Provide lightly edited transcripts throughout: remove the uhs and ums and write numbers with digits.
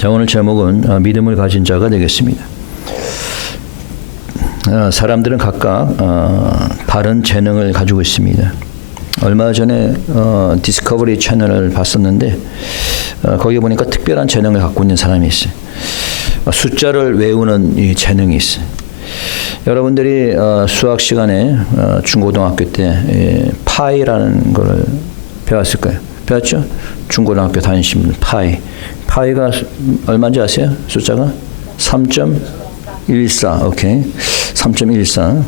자, 오늘 제목은 믿음을 가진 자가 되겠습니다. 사람들은 각각 다른 재능을 가지고 있습니다. 얼마 전에 디스커버리 채널을 봤었는데 거기에 보니까 특별한 재능을 갖고 있는 사람이 있어요. 숫자를 외우는 이 재능이 있어요. 여러분들이 수학 시간에 중고등학교 때 파이라는 걸 배웠을 거예요. 배웠죠? 중고등학교 다니시는 분 파이가 얼마인지 아세요? 숫자가 3.14. 오케이. 3.14.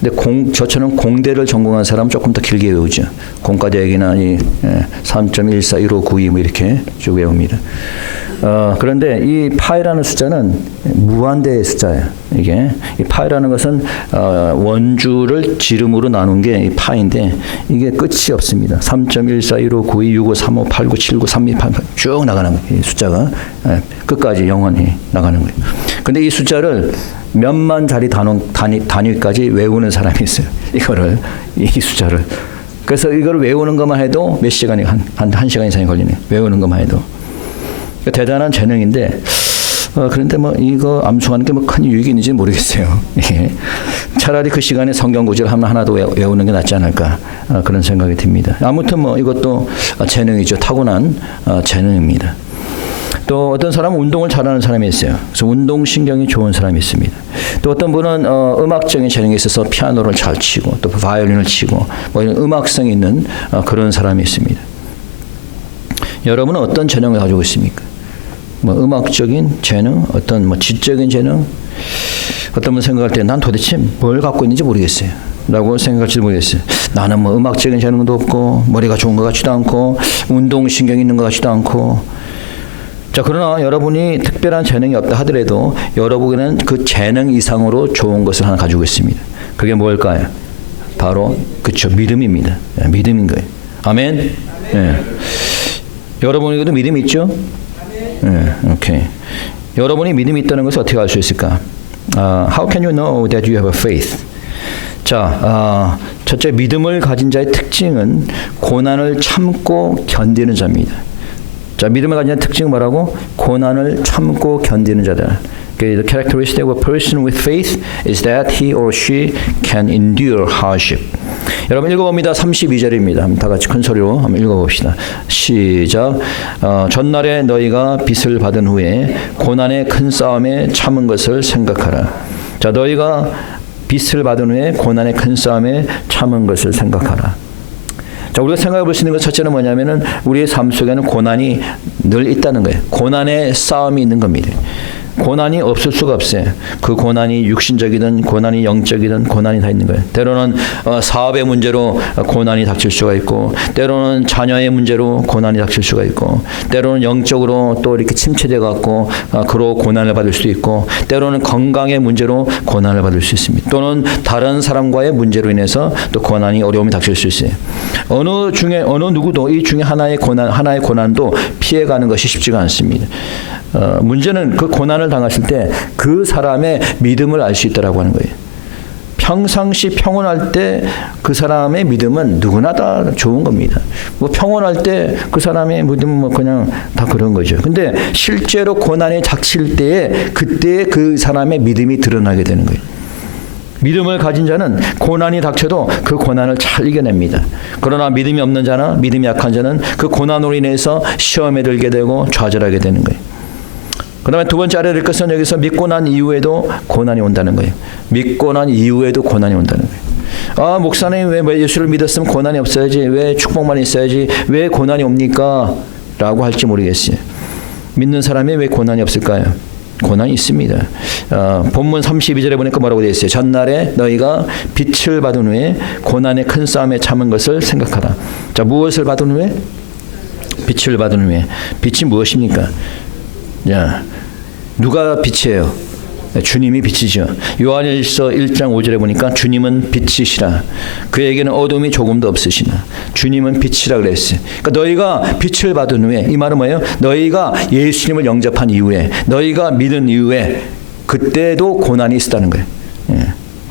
근데 저처럼 공대를 전공한 사람은 조금 더 길게 외우죠. 공과대학이나 3.14, 1592 뭐 이렇게 쭉 외웁니다. 그런데 이 파이라는 숫자는 무한대의 숫자예요. 이게 이 파이라는 것은 원주를 지름으로 나눈 게 이 파인데 이게 끝이 없습니다. 3.14, 15, 92, 65, 35, 89, 79, 32, 88 쭉 나가는 거예요. 이 숫자가 끝까지 영원히 나가는 거예요. 근데 이 숫자를 몇만 자리 단위까지 외우는 사람이 있어요. 이 숫자를. 그래서 이걸 외우는 것만 해도 몇 시간이 한 시간 이상이 걸리네요. 외우는 것만 해도. 대단한 재능인데 그런데 뭐 이거 암송하는 게 뭐 큰 유익이 있는지 모르겠어요. 차라리 그 시간에 성경 구절 하나 더 외우는 게 낫지 않을까 그런 생각이 듭니다. 아무튼 뭐 이것도 재능이죠. 타고난 재능입니다. 또 어떤 사람은 운동을 잘하는 사람이 있어요. 그래서 운동신경이 좋은 사람이 있습니다. 또 어떤 분은 음악적인 재능이 있어서 피아노를 잘 치고 또 바이올린을 치고 뭐 이런 음악성이 있는 그런 사람이 있습니다. 여러분은 어떤 재능을 가지고 있습니까? 뭐 음악적인 재능, 어떤 뭐 지적인 재능, 어떤 분 생각할 때 난 도대체 뭘 갖고 있는지 모르겠어요. 라고 생각할지도 모르겠어요. 나는 뭐 음악적인 재능도 없고 머리가 좋은 것 같지도 않고 운동신경이 있는 것 같지도 않고. 자, 그러나 여러분이 특별한 재능이 없다 하더라도 여러분에게는 그 재능 이상으로 좋은 것을 하나 가지고 있습니다. 그게 뭘까요? 바로 그렇죠. 믿음입니다. 믿음인 거예요. 아멘. 예. 여러분에게도 믿음이 있죠? 오케이. 여러분이 믿음이 있다는 것을 어떻게 알 수 있을까? How can you know that you have a faith? 자, 첫째 믿음을 가진 자의 특징은 고난을 참고 견디는 자입니다. 자, 믿음을 가진 자의 특징은 뭐라고? 고난을 참고 견디는 자다. The characteristic of a person with faith is that he or she can endure hardship. 여러분 읽어봅니다. 32절입니다. 다 같이 큰 소리로 한번 읽어봅시다. 시작. 전날에 너희가 빚을 받은 후에 고난의 큰 싸움에 참은 것을 생각하라. 자, 너희가 빚을 받은 후에 고난의 큰 싸움에 참은 것을 생각하라. 자, 우리가 생각해 볼 수 있는 것 첫째는 뭐냐면은 우리의 삶 속에는 고난이 늘 있다는 거예요. 고난의 싸움이 있는 겁니다. 고난이 없을 수가 없어요. 그 고난이 육신적이든 고난이 영적이든 고난이 다 있는 거예요. 때로는 사업의 문제로 고난이 닥칠 수가 있고 때로는 자녀의 문제로 고난이 닥칠 수가 있고 때로는 영적으로 또 이렇게 침체돼 갖고 그로 고난을 받을 수도 있고 때로는 건강의 문제로 고난을 받을 수 있습니다. 또는 다른 사람과의 문제로 인해서 또 고난이 어려움이 닥칠 수 있어요. 어느 누구도 이 중에 하나의 고난도 피해가는 것이 쉽지가 않습니다. 문제는 그 고난을 당했을 때 그 사람의 믿음을 알 수 있다라고 하는 거예요. 평상시 평온할 때 그 사람의 믿음은 누구나 다 좋은 겁니다. 뭐 평온할 때 그 사람의 믿음은 뭐 그냥 다 그런 거죠. 근데 실제로 고난이 닥칠 때에 그때 그 사람의 믿음이 드러나게 되는 거예요. 믿음을 가진 자는 고난이 닥쳐도 그 고난을 잘 이겨냅니다. 그러나 믿음이 없는 자나 믿음이 약한 자는 그 고난으로 인해서 시험에 들게 되고 좌절하게 되는 거예요. 그 다음에 두 번째 알아야 될 것은 여기서 믿고 난 이후에도 고난이 온다는 거예요. 믿고 난 이후에도 고난이 온다는 거예요. 목사님 왜 예수를 믿었으면 고난이 없어야지, 왜 축복만 있어야지, 왜 고난이 옵니까? 라고 할지 모르겠어요. 믿는 사람이 왜 고난이 없을까요? 고난이 있습니다. 본문 32절에 보니까 뭐라고 되어 있어요? 전날에 너희가 빚을 받은 후에 고난의 큰 싸움에 참은 것을 생각하라. 자, 무엇을 받은 후에? 빚을 받은 후에. 빚이 무엇입니까? 야, 누가 빛이에요? 주님이 빛이죠. 요한일서 1장 5절에 보니까 주님은 빛이시라. 그에게는 어둠이 조금도 없으시나. 주님은 빛이라 그랬어요. 그러니까 너희가 빛을 받은 후에, 이 말은 뭐예요? 너희가 예수님을 영접한 이후에, 너희가 믿은 이후에 그때도 고난이 있었다는 거예요. 예.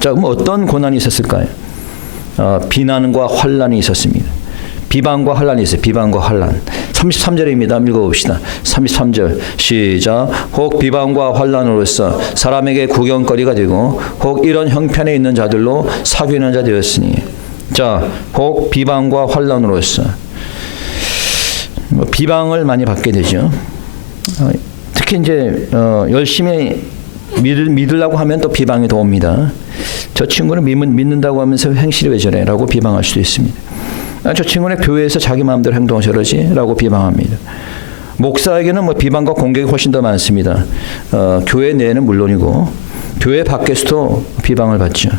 자, 그럼 어떤 고난이 있었을까요? 비난과 환난이 있었습니다. 비방과 환난이 있어요. 비방과 환난. 33절입니다. 읽어봅시다. 33절 시작. 혹 비방과 환난으로서 사람에게 구경거리가 되고 혹 이런 형편에 있는 자들로 사귀는 자 되었으니. 자, 혹 비방과 환난으로서 비방을 많이 받게 되죠. 특히 이제 열심히 믿으려고 하면 또 비방이 더 옵니다. 저 친구는 믿는다고 하면서 행실이 왜 저래? 라고 비방할 수도 있습니다. 저 친구는 교회에서 자기 마음대로 행동을 저러지? 라고 비방합니다. 목사에게는 뭐 비방과 공격이 훨씬 더 많습니다. 교회 내에는 물론이고 교회 밖에서도 비방을 받죠.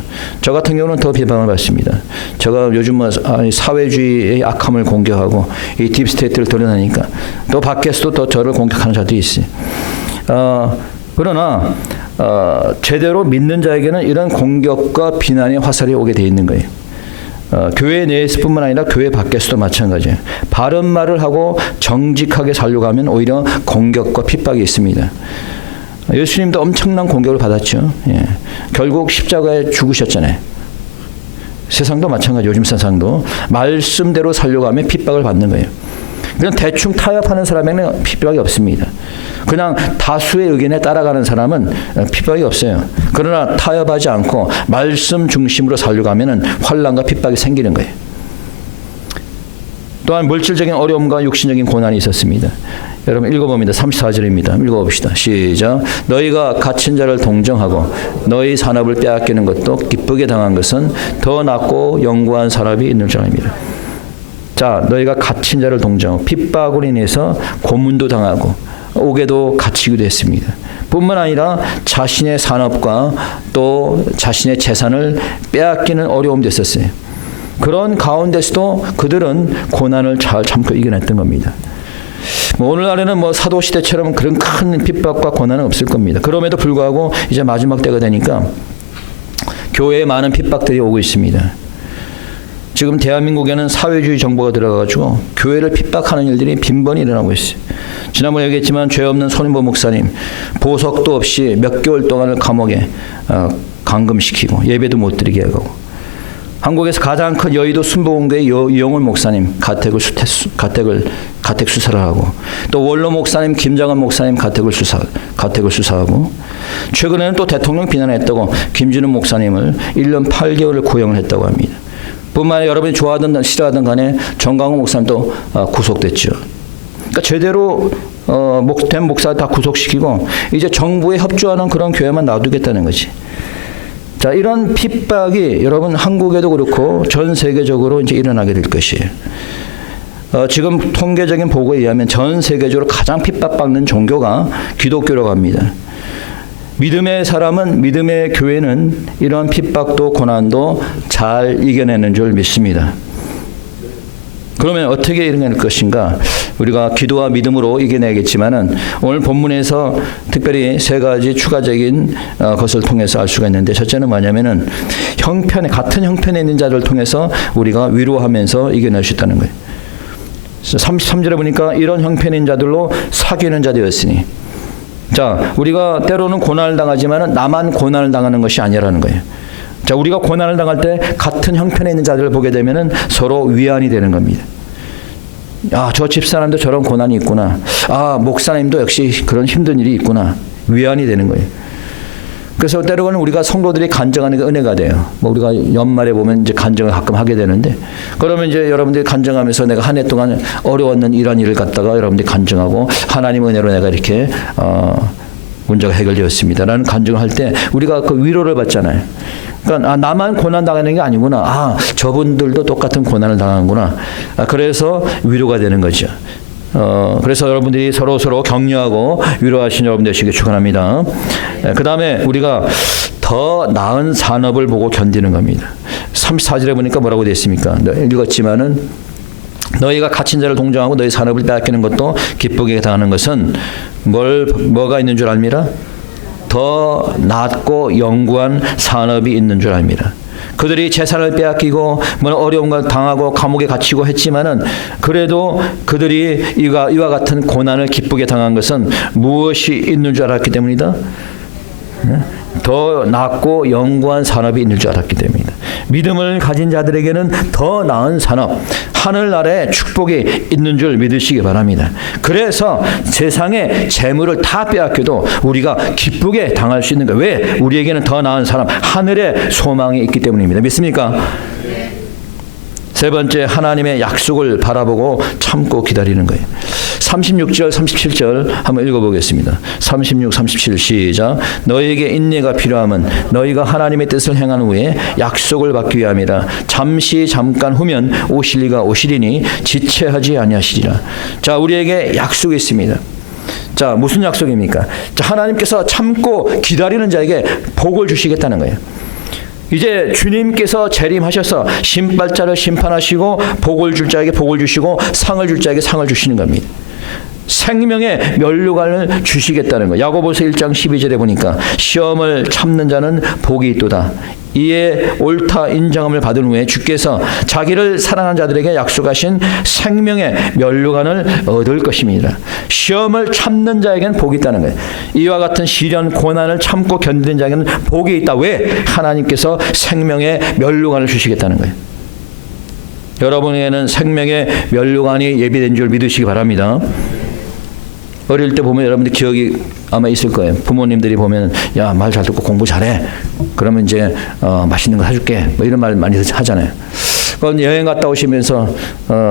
저 같은 경우는 더 비방을 받습니다. 제가 요즘 뭐 사회주의의 악함을 공격하고 이 딥스테이트를 드러내니까 또 밖에서도 더 저를 공격하는 자들이 있어요. 그러나 제대로 믿는 자에게는 이런 공격과 비난의 화살이 오게 돼 있는 거예요. 교회 내에서뿐만 아니라 교회 밖에서도 마찬가지예요. 바른 말을 하고 정직하게 살려고 하면 오히려 공격과 핍박이 있습니다. 예수님도 엄청난 공격을 받았죠. 예. 결국 십자가에 죽으셨잖아요. 세상도 마찬가지, 요즘 세상도 말씀대로 살려고 하면 핍박을 받는 거예요. 그냥 대충 타협하는 사람에는 핍박이 없습니다. 그냥 다수의 의견에 따라가는 사람은 핍박이 없어요. 그러나 타협하지 않고 말씀 중심으로 살려고 하면 환난과 핍박이 생기는 거예요. 또한 물질적인 어려움과 육신적인 고난이 있었습니다. 여러분 읽어봅니다. 34절입니다. 읽어봅시다. 시작. 너희가 갇힌 자를 동정하고 너희 산업을 빼앗기는 것도 기쁘게 당한 것은 더 낫고 영구한 산업이 있는 줄 압니다. 자, 너희가 갇힌 자를 동정하고 핍박으로 인해서 고문도 당하고 옥에도 갇히기도 했습니다. 뿐만 아니라 자신의 산업과 또 자신의 재산을 빼앗기는 어려움도 있었어요. 그런 가운데서도 그들은 고난을 잘 참고 이겨냈던 겁니다. 오늘날에는 사도 시대처럼 그런 큰 핍박과 고난은 없을 겁니다. 그럼에도 불구하고 이제 마지막 때가 되니까 교회에 많은 핍박들이 오고 있습니다. 지금 대한민국에는 사회주의 정부가 들어가가지고 교회를 핍박하는 일들이 빈번히 일어나고 있어요. 지난번에 얘기했지만 죄 없는 손인보 목사님 보석도 없이 몇 개월 동안을 감옥에 감금시키고 예배도 못 드리게 하고, 한국에서 가장 큰 여의도 순복음교회 이용훈 목사님 가택 수사를 하고, 또 원로 목사님 김장원 목사님 가택을 수사하고, 최근에는 또 대통령 비난했다고 김진우 목사님을 1년 8개월을 구형을 했다고 합니다. 뿐만 아니라 여러분이 좋아하든 싫어하든 간에 정강호 목사님도 구속됐죠. 그러니까 제대로 된 목사 다 구속시키고 이제 정부에 협조하는 그런 교회만 놔두겠다는 거지. 자, 이런 핍박이 여러분 한국에도 그렇고 전 세계적으로 이제 일어나게 될 것이에요. 지금 통계적인 보고에 의하면 전 세계적으로 가장 핍박받는 종교가 기독교라고 합니다. 믿음의 사람은, 믿음의 교회는 이런 핍박도 고난도 잘 이겨내는 줄 믿습니다. 그러면 어떻게 이겨낼 것인가? 우리가 기도와 믿음으로 이겨내겠지만은 오늘 본문에서 특별히 세 가지 추가적인 것을 통해서 알 수가 있는데, 첫째는 뭐냐면은 같은 형편에 있는 자들을 통해서 우리가 위로하면서 이겨낼 수 있다는 거예요. 33절에 보니까 이런 형편에 있는 자들로 사귀는 자 되었으니, 자, 우리가 때로는 고난을 당하지만은 나만 고난을 당하는 것이 아니라는 거예요. 자, 우리가 고난을 당할 때 같은 형편에 있는 자들을 보게 되면은 서로 위안이 되는 겁니다. 아, 저 집사람도 저런 고난이 있구나. 아, 목사님도 역시 그런 힘든 일이 있구나. 위안이 되는 거예요. 그래서 때로는 우리가 성도들이 간증하는 게 은혜가 돼요. 우리가 연말에 보면 이제 간증을 가끔 하게 되는데, 그러면 이제 여러분들이 간증하면서 내가 한 해 동안 어려웠는 이런 일을 갖다가 여러분들이 간증하고 하나님 은혜로 내가 이렇게 문제가 해결되었습니다라는 간증을 할 때 우리가 그 위로를 받잖아요. 그러니까 나만 고난 당하는 게 아니구나. 저분들도 똑같은 고난을 당하는구나. 그래서 위로가 되는 거죠. 그래서 여러분들이 서로 격려하고 위로하신 여러분 되시길 축원합니다. 그 다음에 우리가 더 나은 산업을 보고 견디는 겁니다. 34절에 보니까 뭐라고 되어 있습니까? 읽었지만은 너희가 갇힌 자를 동정하고 너희 산업을 빼앗기는 것도 기쁘게 당하는 것은 뭐가 있는 줄 압니다? 더 낮고 영구한 산업이 있는 줄 압니다. 그들이 재산을 빼앗기고 어려움을 당하고 감옥에 갇히고 했지만은 그래도 그들이 이와 같은 고난을 기쁘게 당한 것은 무엇이 있는 줄 알았기 때문이다. 더 낮고 영구한 산업이 있는 줄 알았기 때문이다. 믿음을 가진 자들에게는 더 나은 산업, 하늘나라에 축복이 있는 줄 믿으시기 바랍니다. 그래서 세상의 재물을 다 빼앗겨도 우리가 기쁘게 당할 수 있는 거예요. 왜? 우리에게는 더 나은 산업, 하늘의 소망이 있기 때문입니다. 믿습니까? 세 번째, 하나님의 약속을 바라보고 참고 기다리는 거예요. 36절, 37절 한번 읽어보겠습니다. 36, 37 시작. 너희에게 인내가 필요함은 너희가 하나님의 뜻을 행한 후에 약속을 받기 위함이라. 잠깐 후면 오실 이가 오시리니 지체하지 아니하시리라. 자, 우리에게 약속이 있습니다. 자, 무슨 약속입니까? 자, 하나님께서 참고 기다리는 자에게 복을 주시겠다는 거예요. 이제 주님께서 재림하셔서 신발자를 심판하시고 복을 줄 자에게 복을 주시고 상을 줄 자에게 상을 주시는 겁니다. 생명의 면류관을 주시겠다는 거예요. 야고보서 1장 12절에 보니까 시험을 참는 자는 복이 있도다. 이에 옳다 인정함을 받은 후에 주께서 자기를 사랑하는 자들에게 약속하신 생명의 면류관을 얻을 것입니다. 시험을 참는 자에게는 복이 있다는 거예요. 이와 같은 시련 고난을 참고 견디는 자에게는 복이 있다. 왜? 하나님께서 생명의 면류관을 주시겠다는 거예요. 여러분에게는 생명의 면류관이 예비된 줄 믿으시기 바랍니다. 어릴 때 보면 여러분들 기억이 아마 있을 거예요. 부모님들이 보면 야, 말 잘 듣고 공부 잘해. 그러면 이제 맛있는 거 사줄게. 뭐 이런 말 많이 하잖아요. 그건 여행 갔다 오시면서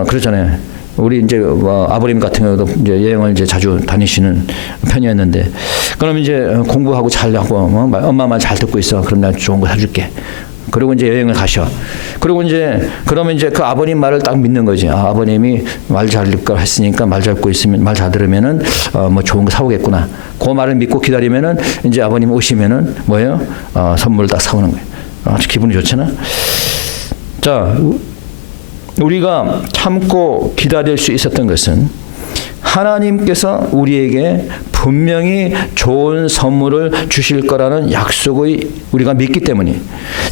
그러잖아요. 우리 이제 아버님 같은 경우도 이제 여행을 이제 자주 다니시는 편이었는데, 그럼 이제 공부하고 잘하고 엄마 말 잘 듣고 있어. 그럼 나 좋은 거 사줄게. 그리고 이제 여행을 가셔. 그리고 이제 그러면 이제 그 아버님 말을 딱 믿는 거지. 아, 아버님이 말 잘 듣고 했으니까 말 잘 듣고 있으면 말 잘 들으면은 뭐 좋은 거 사오겠구나. 그 말을 믿고 기다리면은 이제 아버님 오시면은 뭐예요? 선물을 딱 사오는 거예요. 아주 기분이 좋잖아. 자, 우리가 참고 기다릴 수 있었던 것은 하나님께서 우리에게 분명히 좋은 선물을 주실 거라는 약속을 우리가 믿기 때문에,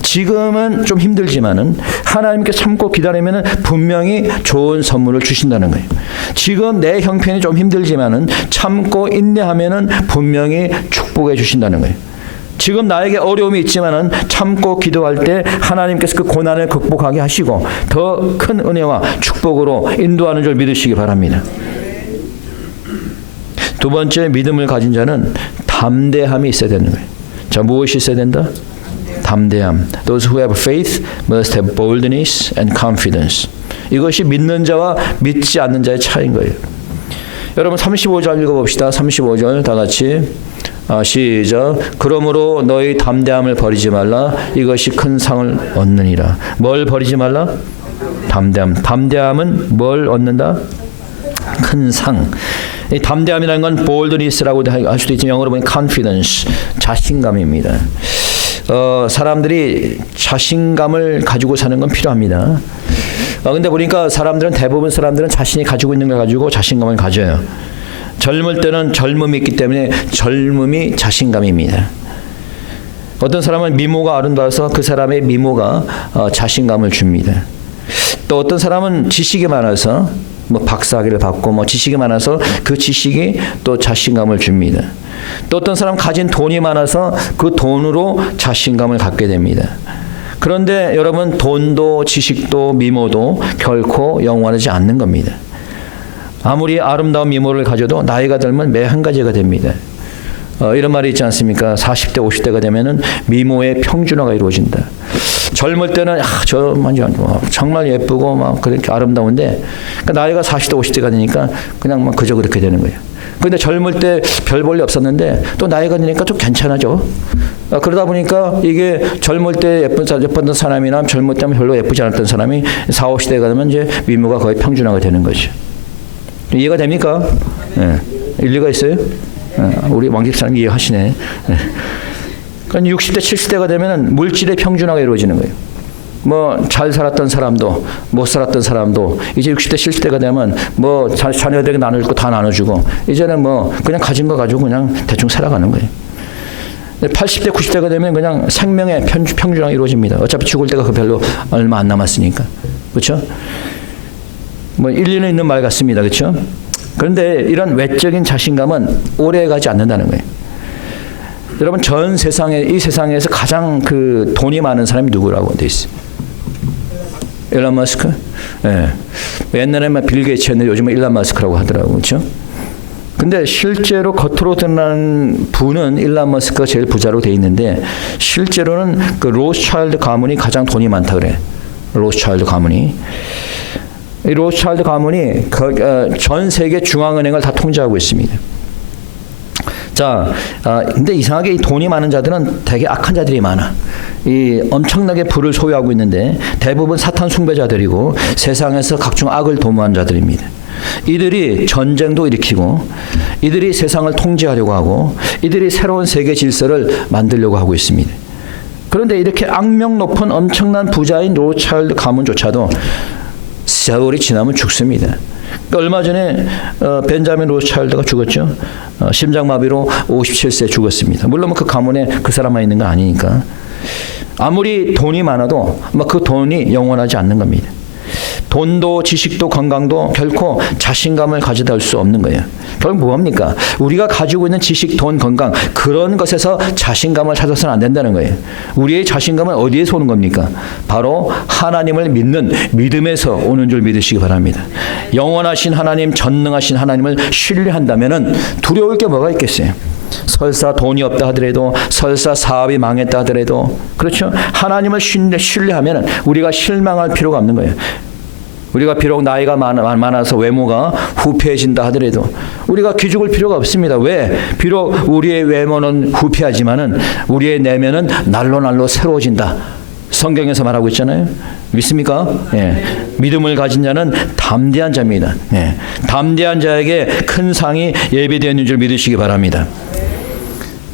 지금은 좀 힘들지만은 하나님께 참고 기다리면은 분명히 좋은 선물을 주신다는 거예요. 지금 내 형편이 좀 힘들지만은 참고 인내하면은 분명히 축복해 주신다는 거예요. 지금 나에게 어려움이 있지만은 참고 기도할 때 하나님께서 그 고난을 극복하게 하시고 더 큰 은혜와 축복으로 인도하는 줄 믿으시기 바랍니다. 두 번째, 믿음을 가진 자는 담대함이 있어야 되는 거예요. 자, 무엇이 있어야 된다? 담대함. Those who have faith must have boldness and confidence. 이것이 믿는 자와 믿지 않는 자의 차이인 거예요. 여러분 35절 읽어봅시다. 35절 다 같이 시작. 그러므로 너희 담대함을 버리지 말라. 이것이 큰 상을 얻느니라. 뭘 버리지 말라? 담대함. 담대함은 뭘 얻는다? 큰 상. 이 담대함이라는 건 boldness라고 할 수도 있지만 영어로 보면 confidence, 자신감입니다. 사람들이 자신감을 가지고 사는 건 필요합니다. 근데 보니까 대부분 사람들은 자신이 가지고 있는 걸 가지고 자신감을 가져요. 젊을 때는 젊음이 있기 때문에 젊음이 자신감입니다. 어떤 사람은 미모가 아름다워서 그 사람의 미모가 자신감을 줍니다. 또 어떤 사람은 지식이 많아서 뭐 박사학위를 받고 뭐 지식이 많아서 그 지식이 또 자신감을 줍니다. 또 어떤 사람 가진 돈이 많아서 그 돈으로 자신감을 갖게 됩니다. 그런데 여러분, 돈도 지식도 미모도 결코 영원하지 않는 겁니다. 아무리 아름다운 미모를 가져도 나이가 들면 매 한 가지가 됩니다. 이런 말이 있지 않습니까? 40대 50대가 되면은 미모의 평준화가 이루어진다. 젊을 때는 정말 예쁘고 막 그렇게 아름다운데 나이가 40대 50대가 되니까 그냥 막 그저 그렇게 되는 거예요. 그런데 젊을 때 별 볼일 없었는데 또 나이가 드니까 좀 괜찮아져. 그러다 보니까 이게 젊을 때 예뻤던 사람이나 젊을 때 별로 예쁘지 않았던 사람이 40, 50대가 되면 이제 미모가 거의 평준화가 되는 거죠. 이해가 됩니까? 네. 일리가 있어요? 우리 왕집사님 이해하시네. 그러니까 60대, 70대가 되면 물질의 평준화가 이루어지는 거예요. 뭐 잘 살았던 사람도 못 살았던 사람도 이제 60대, 70대가 되면 뭐 자녀들에게 나눌 거 다 나눠주고 이제는 뭐 그냥 가진 거 가지고 그냥 대충 살아가는 거예요. 80대, 90대가 되면 그냥 생명의 평준화가 이루어집니다. 어차피 죽을 때가 별로 얼마 안 남았으니까. 그렇죠? 뭐 일리는 있는 말 같습니다. 그렇죠? 그런데 이런 외적인 자신감은 오래가지 않는다는 거예요. 여러분, 전 세상에, 이 세상에서 가장 그 돈이 많은 사람이 누구라고 돼 있어요? 일론 머스크? 예. 옛날에만 빌 게이츠였는데 요즘은 일론 머스크라고 하더라고요. 그렇죠? 근데 실제로 겉으로 드러난 부는 일론 머스크가 제일 부자로 돼 있는데 실제로는 그 로스차일드 가문이 가장 돈이 많다 그래. 로스차일드 가문이. 이 로스차일드 가문이 전 세계 중앙은행을 다 통제하고 있습니다. 자, 근데 이상하게 이 돈이 많은 자들은 되게 악한 자들이 많아. 이 엄청나게 부를 소유하고 있는데 대부분 사탄 숭배자들이고 세상에서 각종 악을 도모한 자들입니다. 이들이 전쟁도 일으키고 이들이 세상을 통제하려고 하고 이들이 새로운 세계 질서를 만들려고 하고 있습니다. 그런데 이렇게 악명 높은 엄청난 부자인 로스차일드 가문조차도 세월이 지나면 죽습니다. 얼마 전에 벤자민 로스차일드가 죽었죠. 심장마비로 57세에 죽었습니다. 물론 그 가문에 그 사람만 있는 거 아니니까. 아무리 돈이 많아도 그 돈이 영원하지 않는 겁니다. 돈도 지식도 건강도 결코 자신감을 가져다 올 수 없는 거예요. 결국 뭐합니까? 우리가 가지고 있는 지식, 돈, 건강 그런 것에서 자신감을 찾아서는 안 된다는 거예요. 우리의 자신감은 어디에서 오는 겁니까? 바로 하나님을 믿는 믿음에서 오는 줄 믿으시기 바랍니다. 영원하신 하나님, 전능하신 하나님을 신뢰한다면 두려울 게 뭐가 있겠어요? 설사 돈이 없다 하더라도 설사 사업이 망했다 하더라도 그렇죠? 하나님을 신뢰하면 우리가 실망할 필요가 없는 거예요. 우리가 비록 나이가 많아서 외모가 후패해진다 하더라도 우리가 기죽을 필요가 없습니다. 왜? 비록 우리의 외모는 후패하지만은 우리의 내면은 날로 새로워진다. 성경에서 말하고 있잖아요. 믿습니까? 예. 믿음을 가진 자는 담대한 자입니다. 예. 담대한 자에게 큰 상이 예비되어 있는 줄 믿으시기 바랍니다.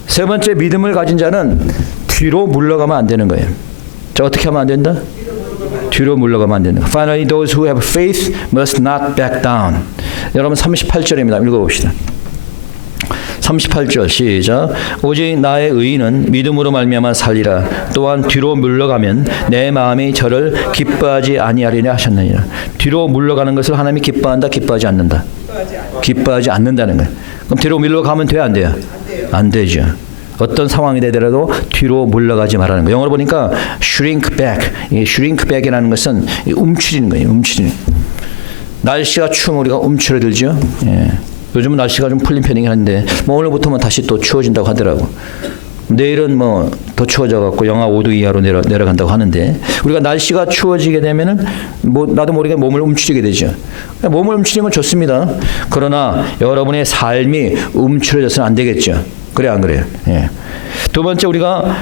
세 번째, 믿음을 가진 자는 뒤로 물러가면 안 되는 거예요. 자, 어떻게 하면 안 된다? 뒤로 물러가면 안 된다. Finally, those who have faith must not back down. 여러분 38절입니다. 읽어봅시다. 38절 시작. 오직 나의 의인은 믿음으로 말미암아 살리라. 또한 뒤로 물러가면 내 마음이 저를 기뻐하지 아니하리라 하셨느니라. 뒤로 물러가는 것을 하나님이 기뻐한다, 기뻐하지 않는다? 기뻐하지 않는다는 거예요. 그럼 뒤로 물러가면 돼요, 안 돼요? 안 되죠. 어떤 상황이 되더라도 뒤로 물러가지 말라는 거예요. 영어로 보니까 shrink back. 이 shrink back이라는 것은 움츠리는 거예요. 움츠리는. 날씨가 추우면 우리가 움츠러들죠. 예. 요즘은 날씨가 좀 풀린 편이긴 한데 오늘부터는 다시 또 추워진다고 하더라고. 내일은 더 추워져 갖고 영하 5도 이하로 내려간다고 하는데 우리가 날씨가 추워지게 되면은 나도 모르게 몸을 움츠리게 되죠. 몸을 움츠리는 건 좋습니다. 그러나 여러분의 삶이 움츠러져서는 안 되겠죠. 그래 안 그래요? 예. 두 번째, 우리가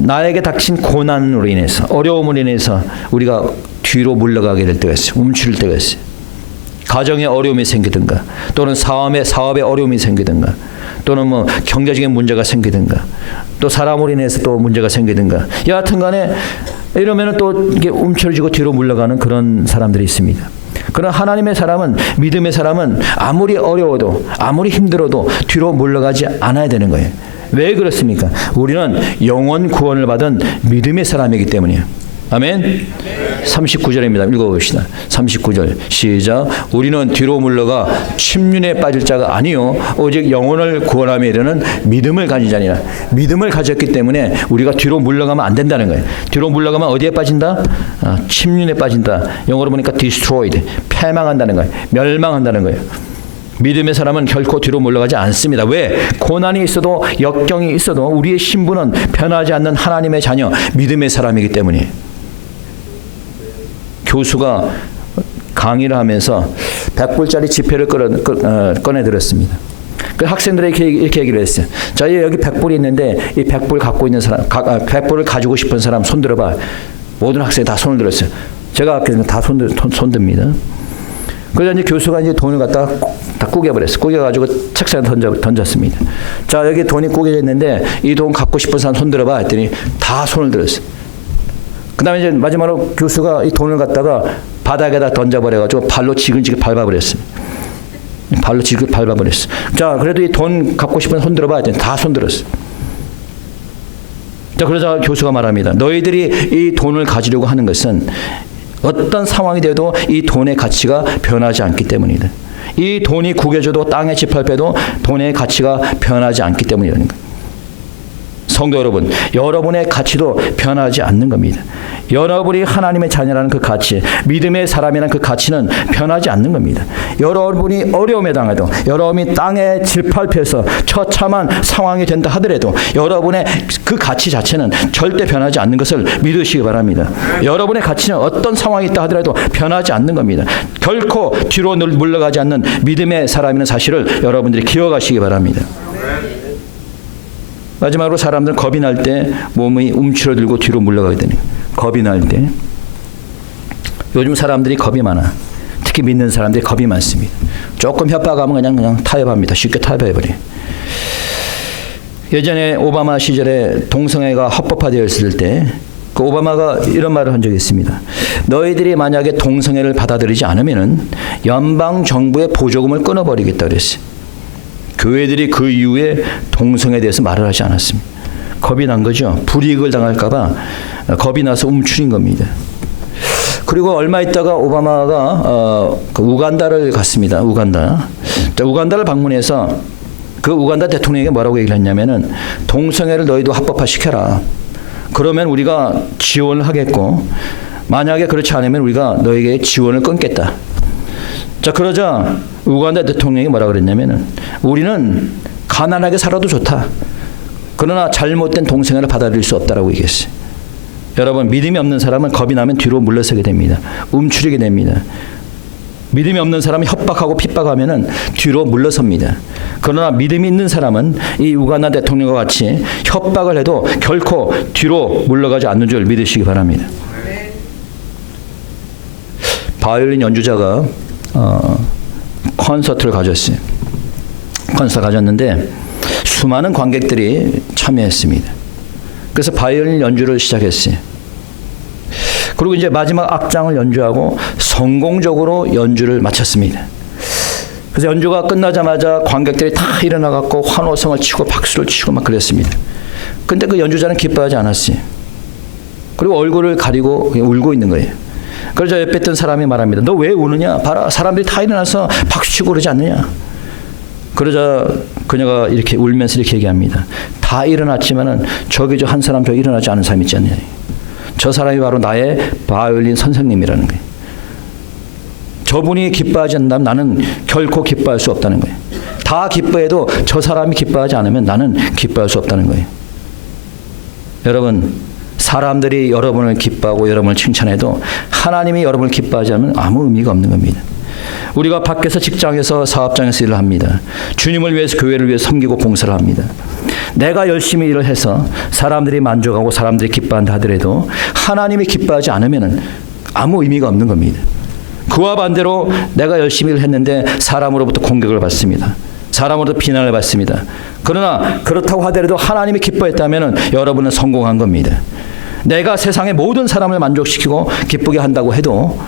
나에게 닥친 고난으로 인해서 어려움으로 인해서 우리가 뒤로 물러가게 될 때가 있어요. 움츠릴 때가 있어요. 가정에 어려움이 생기든가 또는 사업에 어려움이 생기든가 또는 경제적인 문제가 생기든가 또 사람으로 인해서 또 문제가 생기든가 여하튼 간에 이러면은 또 이게 움츠러지고 뒤로 물러가는 그런 사람들이 있습니다. 그러나 하나님의 사람은, 믿음의 사람은 아무리 어려워도 아무리 힘들어도 뒤로 물러가지 않아야 되는 거예요. 왜 그렇습니까? 우리는 영원 구원을 받은 믿음의 사람이기 때문이에요. 아멘. 39절입니다. 읽어봅시다. 39절 시작. 우리는 뒤로 물러가 침륜에 빠질 자가 아니요 오직 영혼을 구원함에 이르는 믿음을 가진 자니라. 믿음을 가졌기 때문에 우리가 뒤로 물러가면 안 된다는 거예요. 뒤로 물러가면 어디에 빠진다? 침륜에 빠진다. 영어로 보니까 destroyed, 패망한다는 거예요. 멸망한다는 거예요. 믿음의 사람은 결코 뒤로 물러가지 않습니다. 왜? 고난이 있어도 역경이 있어도 우리의 신분은 변하지 않는 하나님의 자녀, 믿음의 사람이기 때문이에요. 교수가 강의를 하면서 100불짜리 지폐를 꺼내들었습니다. 그 학생들에게 이렇게 얘기를 했어요. 자, 여기 100불이 있는데 이 100불 갖고 있는 사람, 100불을 가지고 싶은 사람 손 들어봐. 모든 학생이 다 손을 들었어요. 제가 그래서 다 손 듭니다. 그래서 이제 교수가 이제 돈을 갖다가 다 꾸겨버렸어요. 꾸겨가지고 책상에 던졌습니다. 자, 여기 돈이 꾸겨져 있는데 이 돈 갖고 싶은 사람 손 들어봐 했더니 다 손을 들었어요. 그 다음에 이제 마지막으로 교수가 이 돈을 갖다가 바닥에다 던져버려가지고 발로 지글지글 밟아버렸습니다. 발로 지글 밟아버렸어요. 자, 그래도 이 돈 갖고 싶은 손 들어봐 했더니 다 손 들었어요. 자, 그러자 교수가 말합니다. 너희들이 이 돈을 가지려고 하는 것은 어떤 상황이 돼도 이 돈의 가치가 변하지 않기 때문이다. 이 돈이 구겨져도 땅에 짓밟 빼도 돈의 가치가 변하지 않기 때문이라는 거예요. 성도 여러분, 여러분의 가치도 변하지 않는 겁니다. 여러분이 하나님의 자녀라는 그 가치, 믿음의 사람이라는 그 가치는 변하지 않는 겁니다. 여러분이 어려움에 당해도, 여러분이 땅에 질팔해서 처참한 상황이 된다 하더라도 여러분의 그 가치 자체는 절대 변하지 않는 것을 믿으시기 바랍니다. 여러분의 가치는 어떤 상황이 있다 하더라도 변하지 않는 겁니다. 결코 뒤로 물러가지 않는 믿음의 사람이라는 사실을 여러분들이 기억하시기 바랍니다. 마지막으로 사람들은 겁이 날 때 몸이 움츠러들고 뒤로 물러가게 되는 거예요. 겁이 날 때. 요즘 사람들이 겁이 많아. 특히 믿는 사람들이 겁이 많습니다. 조금 협박하면 그냥 타협합니다. 쉽게 타협해버려요. 예전에 오바마 시절에 동성애가 합법화되었을 때 그 오바마가 이런 말을 한 적이 있습니다. 너희들이 만약에 동성애를 받아들이지 않으면은 연방 정부의 보조금을 끊어버리겠다 그랬어요. 교회들이 그 이후에 동성애에 대해서 말을 하지 않았습니다. 겁이 난 거죠. 불이익을 당할까 봐 겁이 나서 움츠린 겁니다. 그리고 얼마 있다가 오바마가 그 우간다를 갔습니다. 우간다를 방문해서 그 우간다 대통령에게 뭐라고 얘기를 했냐면은 동성애를 너희도 합법화시켜라. 그러면 우리가 지원을 하겠고 만약에 그렇지 않으면 우리가 너에게 지원을 끊겠다. 자, 그러자 우간다 대통령이 뭐라고 그랬냐면은 우리는 가난하게 살아도 좋다. 그러나 잘못된 동성애를 받아들일 수 없다라고 얘기했어요. 여러분, 믿음이 없는 사람은 겁이 나면 뒤로 물러서게 됩니다. 움츠리게 됩니다. 믿음이 없는 사람은 협박하고 핍박하면은 뒤로 물러섭니다. 그러나 믿음이 있는 사람은 이 우간다 대통령과 같이 협박을 해도 결코 뒤로 물러가지 않는 줄 믿으시기 바랍니다. 바이올린 연주자가 콘서트를 가졌어요. 콘서트를 가졌는데 수많은 관객들이 참여했습니다. 그래서 바이올린 연주를 시작했어요. 그리고 이제 마지막 악장을 연주하고 성공적으로 연주를 마쳤습니다. 그래서 연주가 끝나자마자 관객들이 다 일어나갖고 환호성을 치고 박수를 치고 막 그랬습니다. 근데 그 연주자는 기뻐하지 않았어요. 그리고 얼굴을 가리고 울고 있는 거예요. 그러자 옆에 있던 사람이 말합니다. 너 왜 우느냐? 봐라, 사람들이 다 일어나서 박수치고 그러지 않느냐? 그러자 그녀가 이렇게 울면서 이렇게 얘기합니다. 다 일어났지만은 저기 저 한 사람 저 일어나지 않은 사람 있지 않느냐? 저 사람이 바로 나의 바이올린 선생님이라는 거예요. 저분이 기뻐하지 않는다면 나는 결코 기뻐할 수 없다는 거예요. 다 기뻐해도 저 사람이 기뻐하지 않으면 나는 기뻐할 수 없다는 거예요. 여러분, 사람들이 여러분을 기뻐하고 여러분을 칭찬해도 하나님이 여러분을 기뻐하지 않으면 아무 의미가 없는 겁니다. 우리가 밖에서 직장에서 사업장에서 일을 합니다. 주님을 위해서 교회를 위해서 섬기고 봉사를 합니다. 내가 열심히 일을 해서 사람들이 만족하고 사람들이 기뻐한다 하더라도 하나님이 기뻐하지 않으면 아무 의미가 없는 겁니다. 그와 반대로 내가 열심히 일을 했는데 사람으로부터 공격을 받습니다. 사람으로부터 비난을 받습니다. 그러나 그렇다고 하더라도 하나님이 기뻐했다면 여러분은 성공한 겁니다. 내가 세상의 모든 사람을 만족시키고 기쁘게 한다고 해도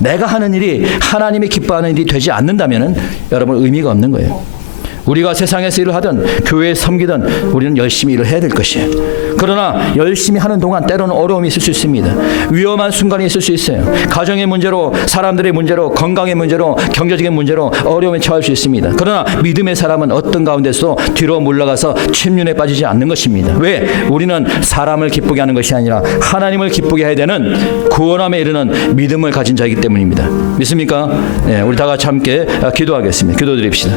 내가 하는 일이 하나님이 기뻐하는 일이 되지 않는다면 여러분 의미가 없는 거예요. 우리가 세상에서 일을 하든 교회에 섬기든 우리는 열심히 일을 해야 될 것이에요. 그러나 열심히 하는 동안 때로는 어려움이 있을 수 있습니다. 위험한 순간이 있을 수 있어요. 가정의 문제로, 사람들의 문제로, 건강의 문제로, 경제적인 문제로 어려움에 처할 수 있습니다. 그러나 믿음의 사람은 어떤 가운데서 뒤로 물러가서 침륜에 빠지지 않는 것입니다. 왜? 우리는 사람을 기쁘게 하는 것이 아니라 하나님을 기쁘게 해야 되는 구원함에 이르는 믿음을 가진 자이기 때문입니다. 믿습니까? 네, 우리 다 같이 함께 기도하겠습니다. 기도드립시다.